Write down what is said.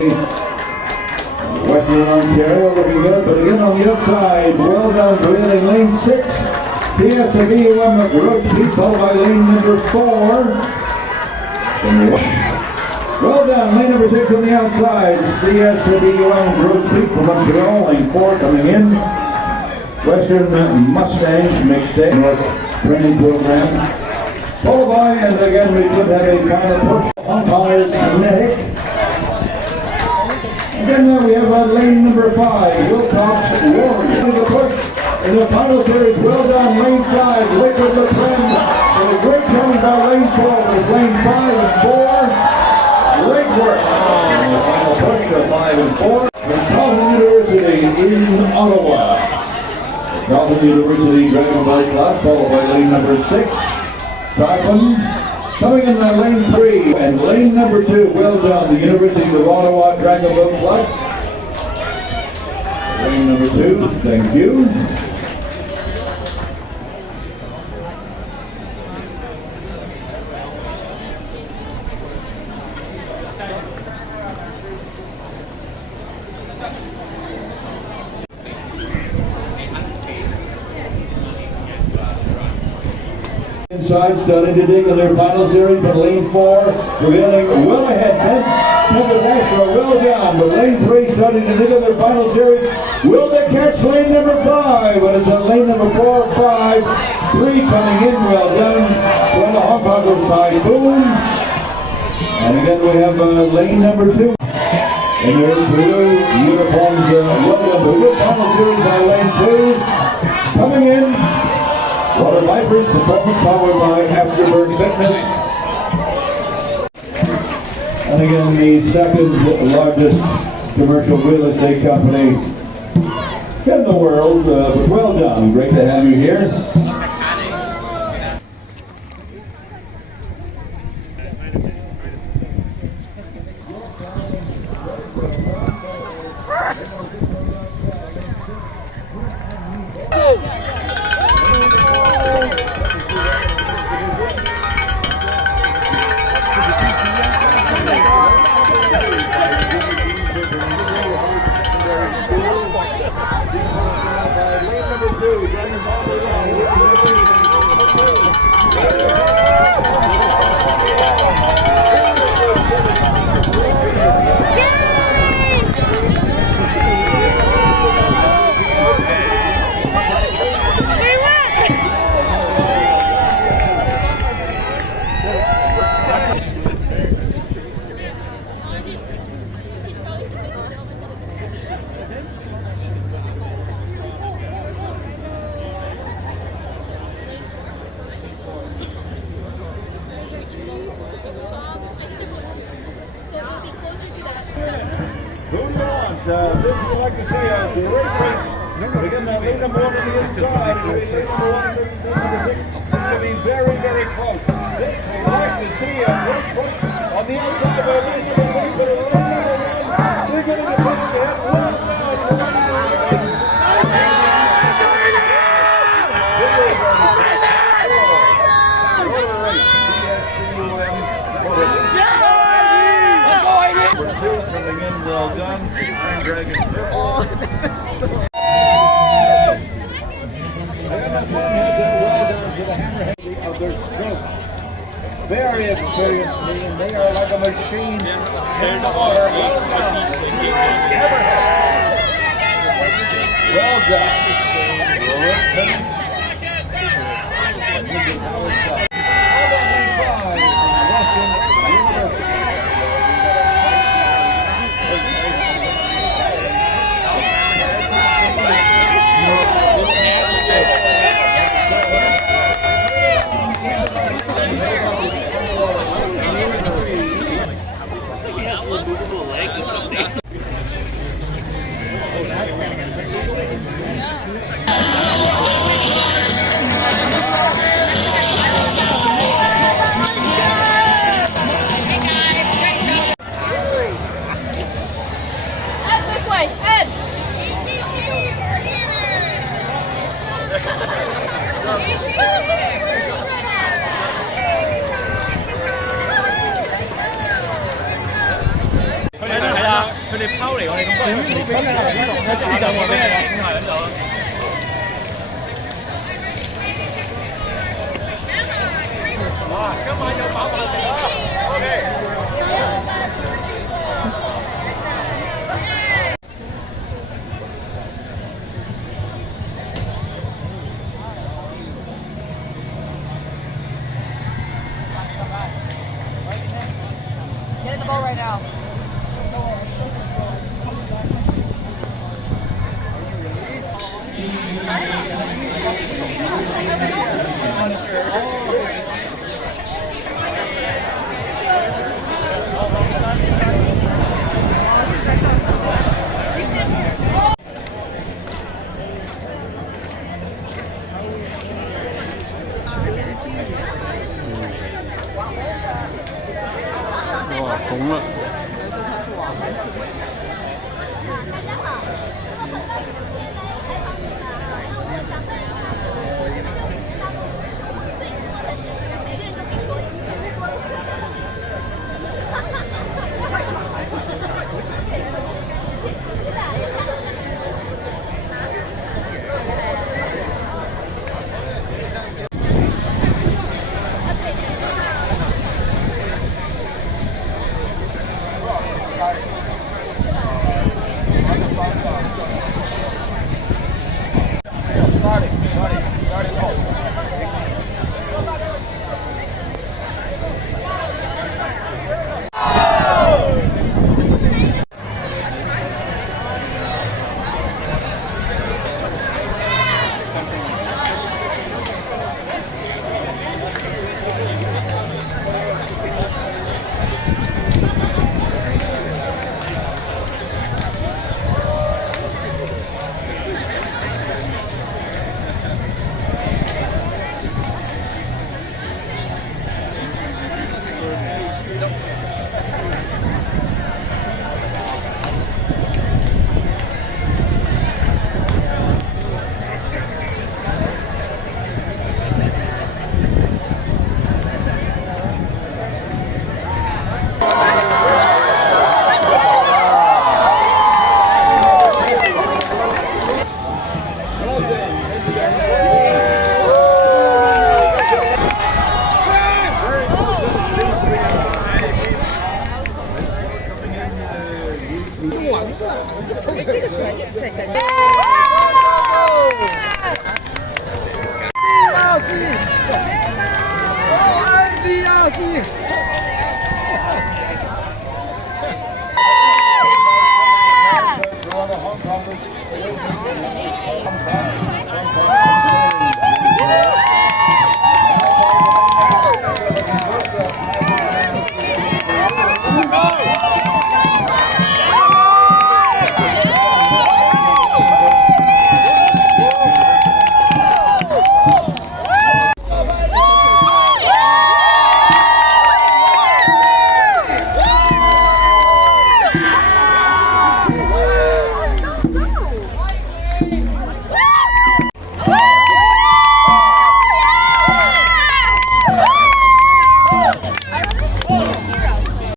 Western Ontario looking good, but again on the outside. Well done, trailing lane 6. TSAB Road Peak, followed by lane number 4. Well done, lane number 6 on the outside. CSAB Road Peak from Montreal, lane 4 coming in. Western Mustangs mix it, North training program. Followed by, and again we could have a final push. Umpires Kinetic. Again we have lane number 5, Wilcox Warrior. The push in the final series. Well done, lane 5, Liquid the Trend. And a great turn by lane 4, with lane 5 and 4. Great work. And the final push to 5 and 4. From Carleton University in Ottawa. Carleton University Dragonfly Club, followed by lane number 6. Typhon. Coming in lane 3 and lane number 2, well done, the University of Ottawa Dragon Boat Club. Lane number 2, thank you. Inside, starting to dig in their final series, but lane 4 prevailing well ahead. Tempest Astro well down, but lane 3 starting to dig in their final series. Will they catch lane number 5? But it's on lane number 4, 5, 3 coming in, well done. Well, the Hong Kong Typhoon. And again, we have lane number 2. In their blue uniforms, well done. The good final series by lane 2. Coming in. Water Vipers, performance powered by Afterburn Fitness. And again, the second largest commercial real estate company in the world. But well done. Great to have you here. Who do you want? This would like to say a great race. Again, lane number 1 on the inside. Lane number 1 and number 6. This is going to be very, very close. This would like to see a great push on the outside of lane number 6. But it's lane number 1. We're going to get ready to have one. Coming in, well done. Iron Dragon. Oh, that's so... of their stroke. Very experienced men. They are like a machine in the water. Well done. 佢哋拋離我哋咁多，佢就話咩咧？係咁就。哇！今晚有飽飯食啦 ！OK。Get in the boat right now. Wow, 红了。这个船一直在跟。